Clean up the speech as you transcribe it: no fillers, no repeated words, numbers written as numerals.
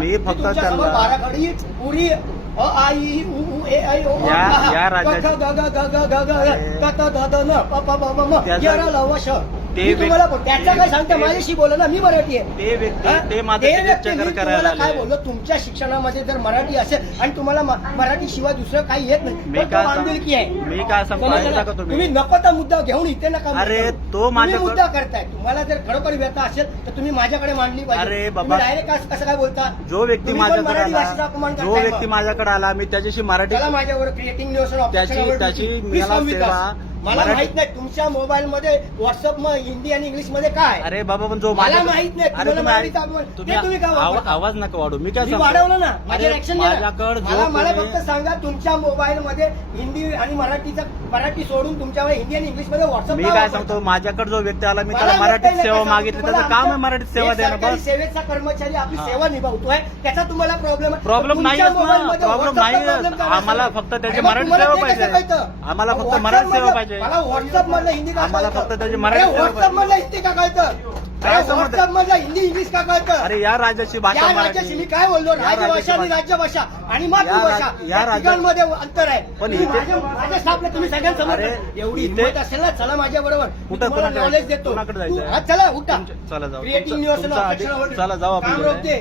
मी फक्त त्यांना बाराखडी पुरी अ आई उ उ ए ऐ ओ या राज्याची ते तुम्हाला त्याचं काय सांगता माझ्याशी बोला ना, मी मराठी आहे. ते व्यक्ती ते माझं चक्कर करायला काय बोललो, तुमच्या शिक्षणामध्ये जर मराठी असेल आणि तुम्हाला मराठी शिवाय दुसरं काही येत नाही, मी पण तो बांधिलकी आहे. मी काय सांगतो तुम्ही नको तो मुद्दा घेऊन इथे नका. अरे तो माझ्या मुद्दा करताय, तुम्हाला जर खरोखर व्यथा असेल तर तुम्ही माझ्याकडे मांडली पाहिजे. अरे बाबा, डायरेक्ट कसं काय बोलता? जो व्यक्ती माझ्याकडे आला, जो व्यक्ती माझ्या माझ्याकडे आला, मी त्याच्याशी मराठी माझ्यावर क्रिएटिंग त्याची मला सेवा मला माहित नाही तुमच्या मोबाईल मध्ये व्हॉट्सअप हिंदी आणि इंग्लिश मध्ये काय. अरे बाबा, पण जो मला माहित नाही. अरे तुम्ही काय आवाज नका वाढू. मी काय वाढवलं ना, माझ्या ऍक्शन माझ्याकडे मला फक्त सांगा, तुमच्या मोबाईल मध्ये हिंदी आणि मराठी सोडून तुमच्यावर हिंदी आणि इंग्लिश मध्ये व्हॉट्सअप. मी काय सांगतो, माझ्याकडे जो व्यक्ती आला, मी त्याला मराठीत सेवा मागितली, त्याचं काम आहे मराठीत सेवा देणं. बस सेवेचा कर्मचारी आपली सेवा निभावतोय, त्याचा तुम्हाला प्रॉब्लेम नाही प्रॉब्लेम नाही. आम्हाला फक्त त्याची मराठी सेवा पाहिजे. आम्हाला फक्त मराठी सेवा पाहिजे. मला व्हॉट्सअप मधलं हिंदी का आम्हाला फक्त त्याची मराठी सेवा व्हॉट्सअप मधलं हिंदी का कळतं? व्हॉट्सअप मधलं हिंदी इंग्लिश का कळतं? अरे या राज्याची भाषा या राज्याची मी काय बोललो, राजभाषा आणि राज्यभाषा आणि मातृभाषा या राज्यांमध्ये अंतर आहे. पण माझ्या स्टाफला तुम्ही सगळ्यांसमोर एवढी हिंमत असेल ना, चला माझ्या बरोबर, कुठं नॉलेज देतो. जायचं? चला उठा. चला जाऊ. क्रिएटिव्ह न्यूज चला जाऊ आपण. काम रोखते.